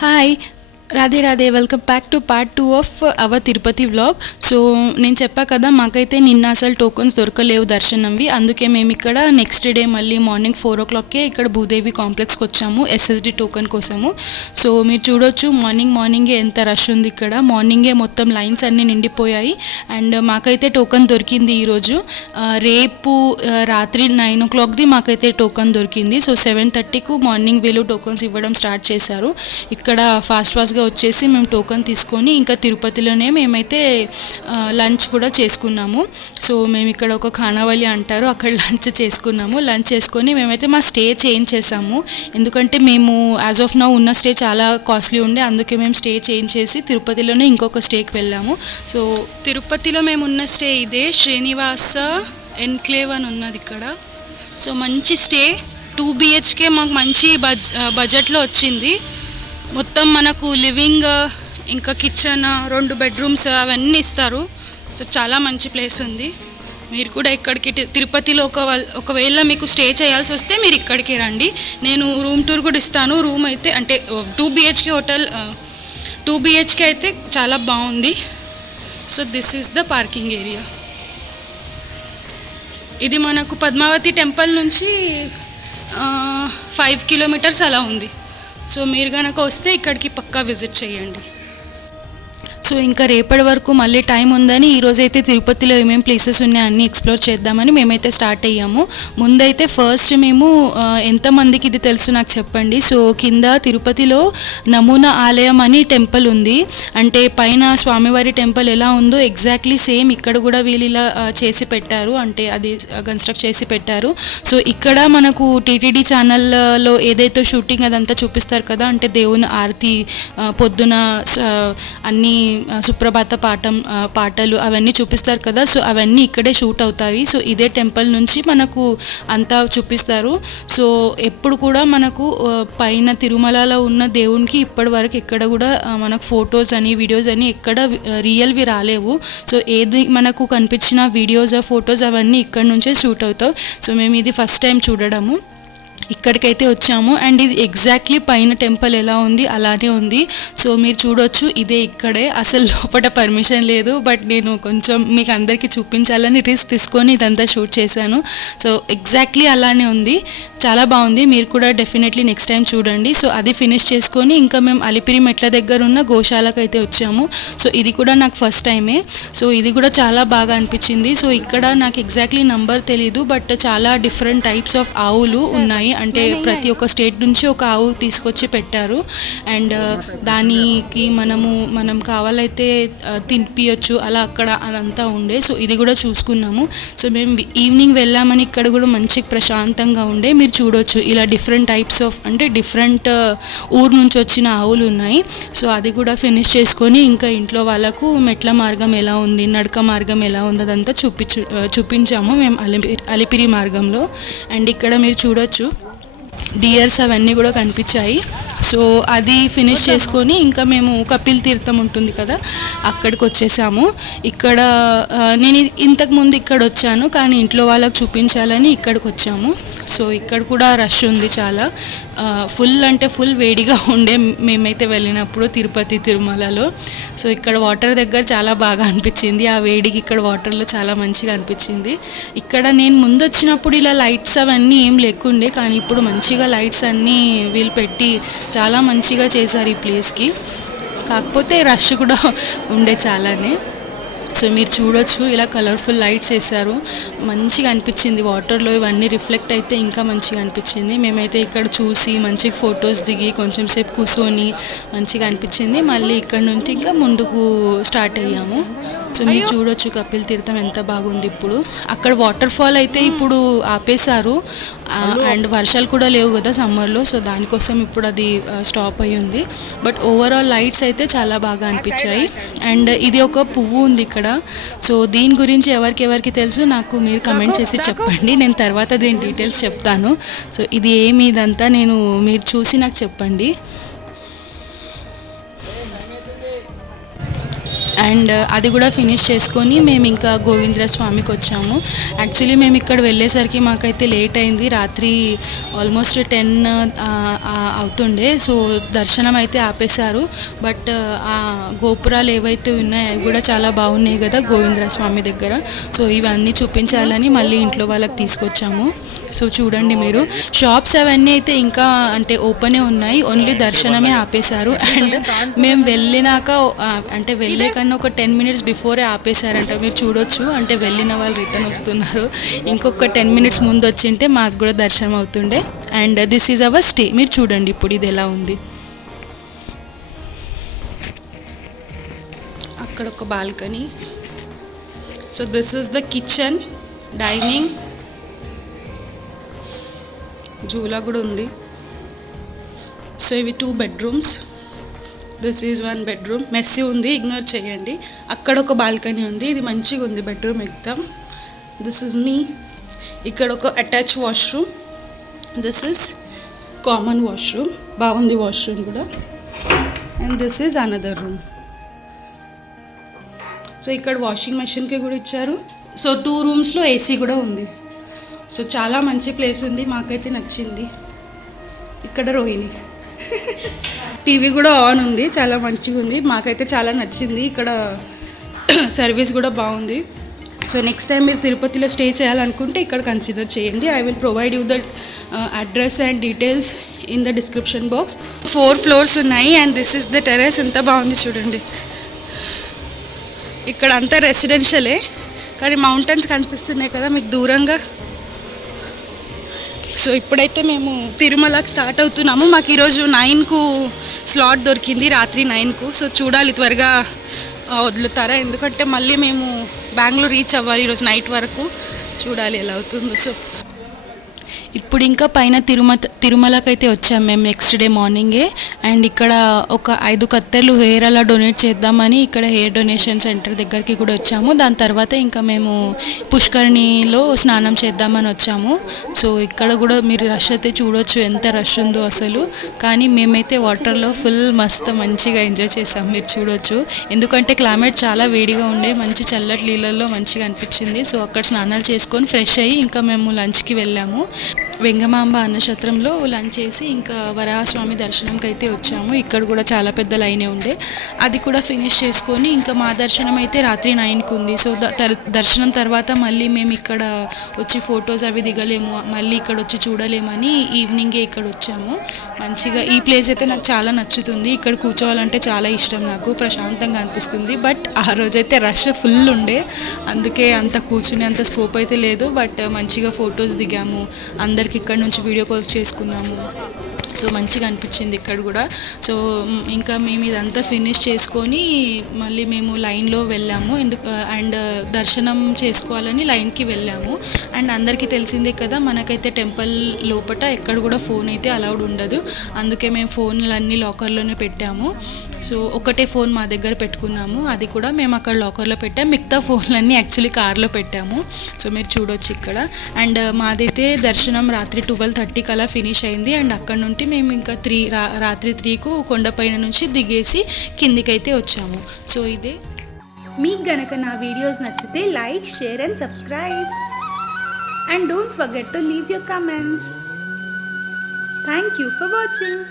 Hi, Radhe Radhe. Welcome back to part 2 of our Tirupati vlog. So నేను చెప్పా కదా, మాకైతే నిన్న అసలు టోకన్స్ దొరకలేవు దర్శనంవి. అందుకే మేము ఇక్కడ నెక్స్ట్ డే మళ్ళీ మార్నింగ్ 4 o'clockకే ఇక్కడ భూదేవి కాంప్లెక్స్కి వచ్చాము ఎస్ఎస్డి టోకన్ కోసము. సో మీరు చూడొచ్చు, మార్నింగే ఎంత రష్ ఉంది ఇక్కడ. మార్నింగే మొత్తం లైన్స్ అన్నీ నిండిపోయాయి. అండ్ మాకైతే టోకన్ దొరికింది ఈరోజు. రేపు రాత్రి 9 o'clockది మాకైతే టోకన్ దొరికింది. సో 7:30కు మార్నింగ్ వీళ్ళు టోకన్స్ ఇవ్వడం స్టార్ట్ చేశారు. ఇక్కడ ఫాస్ట్గా వచ్చేసి మేము టోకన్ తీసుకొని ఇంకా తిరుపతిలోనే మేమైతే లంచ్ కూడా చేసుకున్నాము. సో మేము ఇక్కడ ఒక ఖానావళి అంటారు, అక్కడ లంచ్ చేసుకొని మేమైతే మా స్టే చేంజ్ చేసాము. ఎందుకంటే మేము యాజ్ ఆఫ్ నౌ ఉన్న స్టే చాలా కాస్ట్లీ ఉండే, అందుకే మేము స్టే చేంజ్ చేసి తిరుపతిలోనే ఇంకొక స్టేకి వెళ్ళాము. సో తిరుపతిలో మేము ఉన్న స్టే ఇదే శ్రీనివాస ఎన్క్లేవ్ అని ఉన్నది ఇక్కడ. సో మంచి స్టే, 2 BHK మాకు మంచి బడ్జెట్లో వచ్చింది. మొత్తం మనకు లివింగ్, ఇంకా కిచెన్, 2 bedrooms అవన్నీ ఇస్తారు. సో చాలా మంచి ప్లేస్ ఉంది. మీరు కూడా ఇక్కడికి తిరుపతిలో ఒకవేళ మీకు స్టే చేయాల్సి వస్తే మీరు ఇక్కడికి రండి. నేను రూమ్ టూర్ కూడా ఇస్తాను. రూమ్ అయితే అంటే 2 BHK హోటల్, 2 BHK అయితే చాలా బాగుంది. So this is the parking area. ఇది మనకు పద్మావతి టెంపుల్ నుంచి 5 kilometers అలా ఉంది. సో మీరు కనుక వస్తే ఇక్కడికి పక్కా విజిట్ చేయండి. సో ఇంకా రేపటి వరకు మళ్ళీ టైం ఉందని ఈరోజైతే తిరుపతిలో ఏమేమి ప్లేసెస్ ఉన్నాయో అన్నీ ఎక్స్ప్లోర్ చేద్దామని మేమైతే స్టార్ట్ అయ్యాము. ముందైతే ఫస్ట్ మేము ఎంతమందికి ఇది తెలుసు నాకు చెప్పండి. సో కింద తిరుపతిలో నమూనా ఆలయం అని టెంపుల్ ఉంది. అంటే పైన స్వామివారి టెంపుల్ ఎలా ఉందో ఎగ్జాక్ట్లీ సేమ్ ఇక్కడ కూడా వీళ్ళు ఇలా చేసి పెట్టారు, అంటే అది కన్స్ట్రక్ట్ చేసి పెట్టారు. సో ఇక్కడ మనకు టీటీడీ ఛానల్లో ఏదైతే షూటింగ్ అదంతా చూపిస్తారు కదా, అంటే దేవుని ఆరతి పొద్దున అన్నీ సుప్రభాత పాటలు అవన్నీ చూపిస్తారు కదా. సో అవన్నీ ఇక్కడే షూట్ అవుతాయి. సో ఇదే టెంపుల్ నుంచి మనకు అంతా చూపిస్తారు. సో ఎప్పుడు కూడా మనకు పైన తిరుమలలో ఉన్న దేవునికి ఇప్పటి వరకు ఎక్కడ కూడా మనకు ఫొటోస్ అని వీడియోస్ అని ఎక్కడ రియల్వి రాలేవు. సో ఏది మనకు కనిపించిన వీడియోస్ ఫొటోస్ అవన్నీ ఇక్కడ నుంచే షూట్ అవుతాయి. సో మేము ఇది ఫస్ట్ టైం చూడడము. ఇక్కడికైతే వచ్చాము. అండ్ ఇది ఎగ్జాక్ట్లీ పైన టెంపుల్ ఎలా ఉంది అలానే ఉంది. సో మీరు చూడొచ్చు, ఇదే ఇక్కడే. అసలు లోపల పర్మిషన్ లేదు, బట్ నేను కొంచెం మీకు అందరికీ చూపించాలని రిస్క్ తీసుకొని ఇదంతా షూట్ చేశాను. సో ఎగ్జాక్ట్లీ అలానే ఉంది, చాలా బాగుంది. మీరు కూడా డెఫినెట్లీ నెక్స్ట్ టైం చూడండి. సో అది ఫినిష్ చేసుకొని ఇంకా మేము అలిపిరి మెట్ల దగ్గర ఉన్న గోశాలకు అయితే వచ్చాము. సో ఇది కూడా నాకు ఫస్ట్ టైమే. సో ఇది కూడా చాలా బాగా అనిపించింది. సో ఇక్కడ నాకు ఎగ్జాక్ట్లీ నంబర్ తెలీదు, బట్ చాలా డిఫరెంట్ టైప్స్ ఆఫ్ ఆవులు ఉన్నాయి. అంటే ప్రతి ఒక్క స్టేట్ నుంచి ఒక ఆవు తీసుకొచ్చి పెట్టారు. అండ్ దానికి మనం కావాలైతే తినిపించచ్చు, అలా అక్కడ అదంతా ఉండే. సో ఇది కూడా చూసుకున్నాము. సో మేము ఈవినింగ్ వెళ్ళామని ఇక్కడ కూడా మంచి ప్రశాంతంగా ఉండే. మీరు చూడొచ్చు ఇలా డిఫరెంట్ టైప్స్ ఆఫ్, అంటే డిఫరెంట్ ఊరు నుంచి వచ్చిన ఆవులు ఉన్నాయి. సో అది కూడా ఫినిష్ చేసుకొని ఇంకా ఇంట్లో వాళ్ళకు మెట్ల మార్గం ఎలా ఉంది, నడక మార్గం ఎలా ఉంది అదంతా చూపించాము మేము అలిపిరి మార్గంలో. అండ్ ఇక్కడ మీరు చూడొచ్చు డియర్స్ అవన్నీ కూడా కనిపించాయి. సో అది ఫినిష్ చేసుకొని ఇంకా మేము కపిల్ తీర్థం ఉంటుంది కదా, అక్కడికి వచ్చేసాము. ఇక్కడ నేను ఇంతకుముందు ఇక్కడ వచ్చాను, కానీ ఇంట్లో వాళ్ళకి చూపించాలని ఇక్కడికి వచ్చాము. సో ఇక్కడ కూడా రష్ ఉంది చాలా, ఫుల్ అంటే ఫుల్ వేడిగా ఉండే మేమైతే వెళ్ళినప్పుడు తిరుమలలో. సో ఇక్కడ వాటర్ దగ్గర చాలా బాగా అనిపించింది, ఆ వేడికి ఇక్కడ వాటర్లో చాలా మంచిగా అనిపించింది. ఇక్కడ నేను ముందు వచ్చినప్పుడు ఇలా లైట్స్ అవన్నీ ఏం లేకుండే, కానీ ఇప్పుడు మంచిగా లైట్స్ అన్నీ వీళ్ళు పెట్టి చాలా మంచిగా చేశారు ఈ ప్లేస్కి. కాకపోతే రష్ కూడా ఉండే చాలానే. సో మీరు చూడొచ్చు ఇలా కలర్ఫుల్ లైట్స్ వేశారు, మంచిగా అనిపించింది. వాటర్లో ఇవన్నీ రిఫ్లెక్ట్ అయితే ఇంకా మంచిగా అనిపించింది. మేమైతే ఇక్కడ చూసి మంచిగా ఫొటోస్ దిగి కొంచెం సేపు కూర్చొని మంచిగా అనిపించింది. మళ్ళీ ఇక్కడ నుంచి ఇంకా ముందుకు స్టార్ట్ అయ్యాము. సో మీరు చూడొచ్చు కపిల్ తీర్థం ఎంత బాగుంది. ఇప్పుడు అక్కడ వాటర్ ఫాల్ అయితే ఇప్పుడు ఆపేశారు, అండ్ వర్షాలు కూడా లేవు కదా సమ్మర్లో. సో దానికోసం ఇప్పుడు అది స్టాప్ అయ్యి ఉంది. బట్ ఓవరాల్ లైట్స్ అయితే చాలా బాగా అనిపించాయి. అండ్ ఇది ఒక పువ్వు ఉంది ఇక్కడ. సో దీని గురించి ఎవరికి తెలుసు నాకు మీరు కమెంట్ చేసి చెప్పండి, నేను తర్వాత దీని డీటెయిల్స్ చెప్తాను. సో ఇది ఏమి ఇదంతా మీరు చూసి నాకు చెప్పండి. అండ్ అది కూడా ఫినిష్ చేసుకొని మేము ఇంకా గోవిందర స్వామికి వచ్చాము. యాక్చువల్లీ మేము ఇక్కడ వెళ్ళేసరికి మాకైతే లేట్ అయింది, రాత్రి ఆల్మోస్ట్ 10 అవుతుండే. సో దర్శనం అయితే ఆపేశారు. బట్ ఆ గోపురాలు ఏవైతే ఉన్నాయో అవి కూడా చాలా బాగున్నాయి కదా గోవిందర స్వామి దగ్గర. సో ఇవన్నీ చూపించాలని మళ్ళీ ఇంట్లో వాళ్ళకి తీసుకొచ్చాము. సో చూడండి మీరు, షాప్స్ అవన్నీ అయితే ఇంకా అంటే ఓపెనే ఉన్నాయి, ఓన్లీ దర్శనమే ఆపేశారు. అండ్ మేము వెళ్ళినాక అంటే వెళ్ళే కన్నా ఒక 10 minutes బిఫోరే ఆపేశారంట. మీరు చూడొచ్చు, అంటే వెళ్ళిన వాళ్ళు రిటర్న్ వస్తున్నారు. ఇంకొక 10 minutes ముందు వచ్చింటే మాకు కూడా దర్శనం అవుతుండే. And this is our stay. మీరు చూడండి ఇప్పుడు ఇది ఎలా ఉంది. అక్కడ ఒక balcony. So this is the kitchen, dining, జూలా కూడా ఉంది. సో ఇవి 2 bedrooms. This is 1 bedroom. Messy ఉంది, ఇగ్నోర్ చేయండి. అక్కడ ఒక బాల్కనీ ఉంది, ఇది మంచిగా ఉంది బెడ్రూమ్ ఎక్దాం. This is me. ఇక్కడ ఒక attach washroom. This is common washroom, బాగుంది వాష్రూమ్ కూడా. And this is another room. So ఇక్కడ వాషింగ్ మెషిన్కి కూడా ఇచ్చారు. సో 2 rooms ఏసీ కూడా ఉంది. సో చాలా మంచి ప్లేస్ ఉంది, మాకైతే నచ్చింది. ఇక్కడ రోహిణి టీవీ కూడా ఆన్ ఉంది, చాలా మంచిగా ఉంది, మాకైతే చాలా నచ్చింది. ఇక్కడ సర్వీస్ కూడా బాగుంది. సో నెక్స్ట్ టైం మీరు తిరుపతిలో స్టే చేయాలనుకుంటే ఇక్కడ కన్సిడర్ చేయండి. I will provide you the address and details in the description box. 4 floors ఉన్నాయి. And this is the terrace. ఎంత బాగుంది చూడండి. ఇక్కడ అంతా రెసిడెన్షియలే, కానీ మౌంటైన్స్ కనిపిస్తున్నాయి కదా మీకు దూరంగా. సో ఇప్పుడైతే మేము తిరుమలకి స్టార్ట్ అవుతున్నాము. మాకు ఈరోజు 9కు స్లాట్ దొరికింది, రాత్రి 9కు. సో చూడాలి త్వరగా వదులుతారా, ఎందుకంటే మళ్ళీ మేము బెంగళూరు రీచ్ అవ్వాలి ఈరోజు నైట్ వరకు. చూడాలి ఎలా అవుతుందో. సో ఇప్పుడు ఇంకా పైన తిరుమలకైతే వచ్చాము మేము నెక్స్ట్ డే మార్నింగే. అండ్ ఇక్కడ ఒక 5 కత్తెర్లు హెయిర్ అలా డొనేట్ చేద్దామని ఇక్కడ హెయిర్ డొనేషన్ సెంటర్ దగ్గరికి కూడా వచ్చాము. దాని తర్వాత ఇంకా మేము పుష్కరిణిలో స్నానం చేద్దామని వచ్చాము. సో ఇక్కడ కూడా మీరు రష్ అయితే చూడొచ్చు, ఎంత రష్ ఉందో అసలు. కానీ మేమైతే వాటర్లో ఫుల్ మస్తు మంచిగా ఎంజాయ్ చేసాం, మీరు చూడొచ్చు. ఎందుకంటే క్లైమేట్ చాలా వేడిగా ఉండే, మంచి చల్లటి నీళ్ళల్లో మంచిగా అనిపించింది. సో అక్కడ స్నానాలు చేసుకొని ఫ్రెష్ అయ్యి ఇంకా మేము లంచ్కి వెళ్ళాము. వెంగమాంబ అన్నక్షత్రంలో లంచ్ చేసి ఇంకా వరాహస్వామి దర్శనంకి అయితే వచ్చాము. ఇక్కడ కూడా చాలా పెద్ద లైనే ఉండే, అది కూడా ఫినిష్ చేసుకొని ఇంకా మా దర్శనం అయితే రాత్రి 9కు ఉంది. సో దర్శనం తర్వాత మళ్ళీ మేము ఇక్కడ వచ్చి ఫొటోస్ అవి దిగలేము, మళ్ళీ ఇక్కడ వచ్చి చూడలేమని ఈవినింగే ఇక్కడ వచ్చాము. మంచిగా ఈ ప్లేస్ అయితే నాకు చాలా నచ్చుతుంది. ఇక్కడ కూర్చోవాలంటే చాలా ఇష్టం, నాకు ప్రశాంతంగా అనిపిస్తుంది. బట్ ఆ రోజైతే రష్ ఫుల్ ఉండే, అందుకే అంత కూర్చునే అంత స్కోప్ అయితే లేదు. బట్ మంచిగా ఫొటోస్ దిగాము, అందరికి ఇక్కడ నుంచి వీడియో కాల్స్ చేసుకున్నాము. సో మంచిగా అనిపించింది ఇక్కడ కూడా. సో ఇంకా మేము ఇదంతా ఫినిష్ చేసుకొని మళ్ళీ మేము లైన్లో వెళ్ళాము. అండ్ దర్శనం చేసుకోవాలని లైన్కి వెళ్ళాము. అండ్ అందరికీ తెలిసిందే కదా, మనకైతే టెంపుల్ లోపల ఎక్కడ కూడా ఫోన్ అయితే అలౌడ్ ఉండదు. అందుకే మేము ఫోన్లన్నీ లాకర్లోనే పెట్టాము. సో ఒకటే ఫోన్ మా దగ్గర పెట్టుకున్నాము, అది కూడా మేము అక్కడ లాకర్లో పెట్టాము. మిగతా ఫోన్లన్నీ యాక్చువల్లీ కార్లో పెట్టాము. సో మీరు చూడొచ్చు ఇక్కడ. అండ్ మాదైతే దర్శనం రాత్రి 12:30కి అలా ఫినిష్ అయింది. అండ్ అక్కడ నుండి మేము ఇంకా రాత్రి 3కు కొండపైన నుంచి దిగేసి కిందికైతే వచ్చాము. సో ఇదే. మీకు గనక నా వీడియోస్ నచ్చితే like, share and subscribe. And don't forget to leave your comments. Thank you for watching.